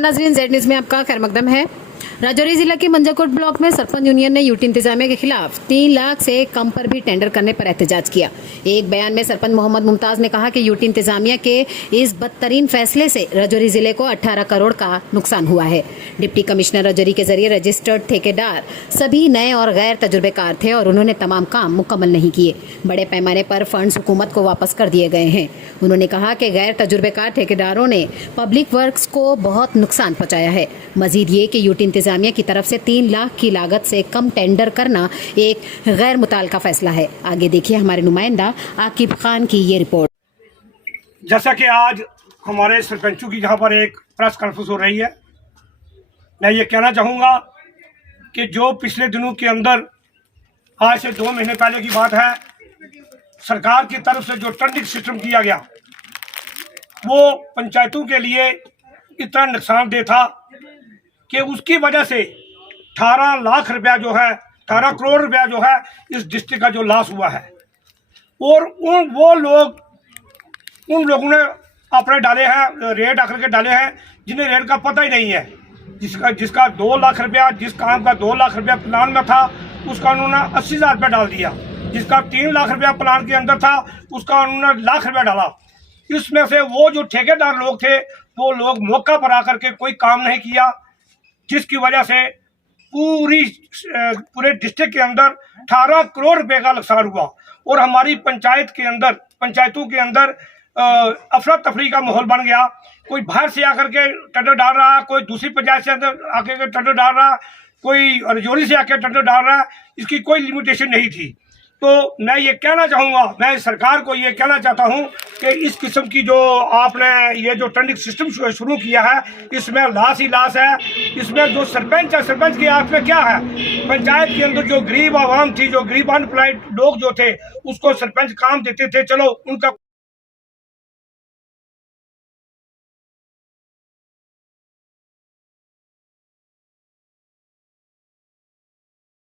नाजरीन, Z news में आपका खैर मकदम है। राजौरी जिला के मंजाकोट ब्लॉक में सरपंच यूनियन ने यूटी इंतजामिया के खिलाफ 3 लाख से कम पर भी टेंडर करने पर एहतजाज किया। एक बयान में सरपंच मोहम्मद मुमताज ने कहा कि यूटी इंतजामिया के इस बदतरीन फैसले से राजौरी जिले को 18 करोड़ का नुकसान हुआ है। डिप्टी कमिश्नर राजौरी के जरिए रजिस्टर्ड ठेकेदार सभी नए और गैर तजुर्बेकार थे और उन्होंने तमाम काम मुकम्मल नहीं किए। बड़े पैमाने पर फंड्स हुकूमत को वापस कर दिए गए हैं। उन्होंने कहा कि गैर तजुर्बेकार ठेकेदारों ने पब्लिक वर्क्स को बहुत नुकसान पहुंचाया है। मजीद ये कि यूटी इंतजामिया की तरफ से 3 लाख की लागत से कम टेंडर करना एक गैर मुताल्लका फैसला है। आगे देखिए हमारे नुमाइंदा आकिब खान की ये रिपोर्ट। जैसा कि आज हमारे सरपंचों की यहाँ पर एक प्रेस कॉन्फ्रेंस हो रही है, मैं ये कहना चाहूँगा कि जो पिछले दिनों के अंदर आज से 2 महीने पहले की बात है, सरकार की तरफ से जो टेंडरिंग सिस्टम किया गया वो पंचायतों के लिए इतना नुकसानदेह था कि उसकी वजह से 18 लाख रुपया जो है, 18 करोड़ रुपया जो है इस डिस्ट्रिक्ट का जो लॉस हुआ है। और उन लोगों ने अपने डाले हैं, रेट आकर के डाले हैं जिन्हें रेट का पता ही नहीं है। जिसका 2 लाख रुपया, जिस काम का 2 लाख रुपया प्लान में था उसका उन्होंने 80,000 रुपया डाल दिया। जिसका 3 लाख रुपया प्लान के अंदर था उसका उन्होंने लाख रुपया डाला। इसमें से वो जो ठेकेदार लोग थे वो लोग मौका पर आकर के कोई काम नहीं किया, जिसकी वजह से पूरे डिस्ट्रिक्ट के अंदर 18 करोड़ रुपए का नुकसान हुआ। और हमारी पंचायतों के अंदर अफरा तफरी का माहौल बन गया। कोई बाहर से आकर के टेंडर डाल रहा है, कोई दूसरी पंचायत से अंदर आकर के टेंडर डाल रहा है, कोई राजौरी से आकर टेंडर डाल रहा है। इसकी कोई लिमिटेशन नहीं थी। तो मैं ये कहना चाहूँगा, मैं सरकार को ये कहना चाहता हूँ कि इस किस्म की जो आपने ये जो टेंडरिंग सिस्टम शुरू किया है इसमें लॉस ही लॉस है। इसमें जो सरपंच है, सरपंच के हाथ में क्या है? पंचायत के अंदर जो गरीब आवाम थी, जो गरीब अनएम्प्लॉयड लोग जो थे उसको सरपंच काम देते थे, चलो उनका